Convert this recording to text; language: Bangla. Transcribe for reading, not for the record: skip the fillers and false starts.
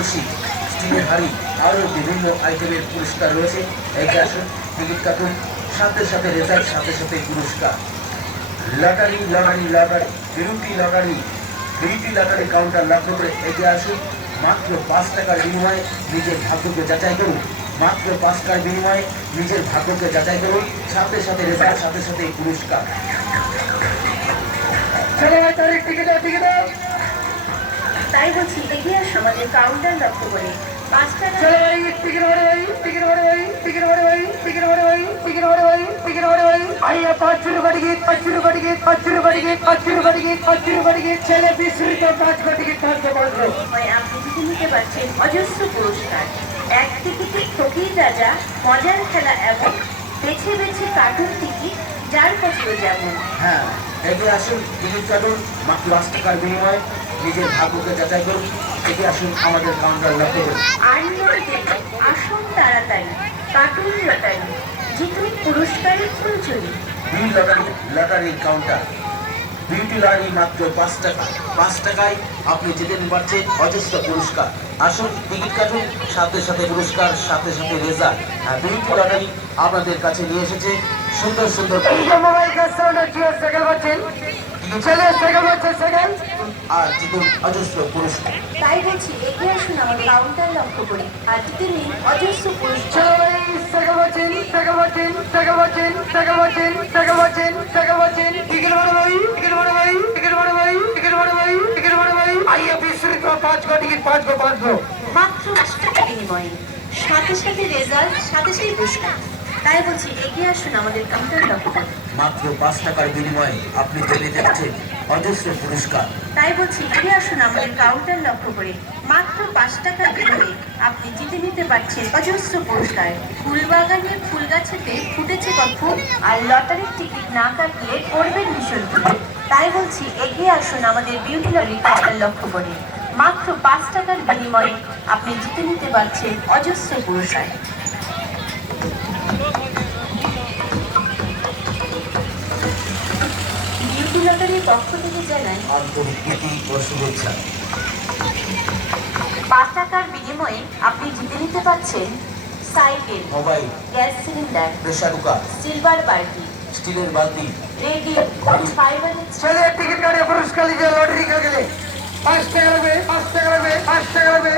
কলসি, স্টিলের হাড়ি, আরও বিভিন্ন আইটেমের পুরস্কার রয়েছে। এগিয়ে আসুন, টিকিট কাটুন, সাথে সাথে রেজাল্ট, সাথে সাথে পুরস্কার। Lottery lottery lottery beauty lottery, beauty lottery counter লক্ষ্য করে এগিয়ে আসুন। মাত্র 5 টাকার বিনিময়ে নিজের ভাগ্যকে যাচাই করুন। মাত্র 5 টাকার বিনিময়ে নিজের ভাগ্যকে যাচাই করুন, সাথে সাথে রেজাল্ট, সাথে সাথে পুরস্কার। তাই বলছি এগিয়ে আসো আমাদের কাউন্টার লক্ষ্য করে। 5 টাকা আপনি জিতে নিতে পারছেন অজস্র পুরস্কার। এক টিকিটে ঠকিয়ে রাজা, মজার খেলা এমন, বেছে বেছে কার্টুন টিকিট, যার পছন্দ যেমন। হ্যাঁ, এগিয়ে আসুন, টিকিট কাটুন, মাত্র 5 টাকার বিনিময়ে নিজের ভাগ্যকে যাচাই করুন। এগিয়ে আসুন আমাদের কাউন্টার লক্ষ্য করুন। আর লটারি, আসুন তাড়াতাড়ি, কার্টুন লটারি, জিতুন পুরস্কারের ফুলঝুরি। Beauty lottery, lottery counter, beauty lottery মাত্র 5 টাকা। 5 টাকায় আপনি জিতে নিতে পারছেন অজস্র পুরস্কার। আসুন, টিকিট কাটুন, সাথে সাথে পুরস্কার, সাথে সাথে রেজাল্ট। বিউটি লটারি আপনাদের কাছে নিয়ে এসেছে সুন্দর সুন্দর আর জিতুন অজস্র পুরস্কার। তাই বলছি এগিয়ে আসুন আমার কাউন্টার লক্ষ্য করি, আর জিতে নিন অজস্র পুরস্কার। মাত্র 5 টাকা বিনিময়ে, সাথে সাথে রেজাল্ট, সাথে সাথে পুরস্কার। তাই বলছি এগিয়ে আসুন আমাদের কাউন্টার লক্ষ্য করে। মাত্র 5 টাকার বিনিময়ে আপনি পেতে যাচ্ছেন অজস্র পুরস্কার। তাই বলছি এগিয়ে আসুন আমাদের কাউন্টার লক্ষ্য করে। মাত্র 5 টাকা বিনিময়ে আপনি জিতে নিতে পারছেন অজস্র পুরস্কার। ফুলবাগানের ফুল গাছেতে ফুটেছে কখন, আর লটারির টিকিট না কাটলে করবেন ভীষণ ভুল। তাই বলছি এগিয়ে আসুন আমাদের বিউটি লটারি কাউন্টার লক্ষ্য করে। মাত্র 5 টাকার বিনিময়ে আপনি জিতে নিতে পারছেন অজস্র পুরস্কার। বিউটি লটারির পক্ষ থেকে জানাই আন্তরিক প্রীতি ও শুভেচ্ছা। 5 টাকার বিনিময়ে আপনি জিতে নিতে পারছেন cycle, mobile, gas cylinder, pressure cooker, silver বালতি, স্টিলের বালতি, রেডিও, ফাইবারের টিকিট কাটে পুরস্কার লিখে লটারি খেলে 5 টাকা লাগবে, 5 টাকা লাগবে, 5 টাকা লাগবে।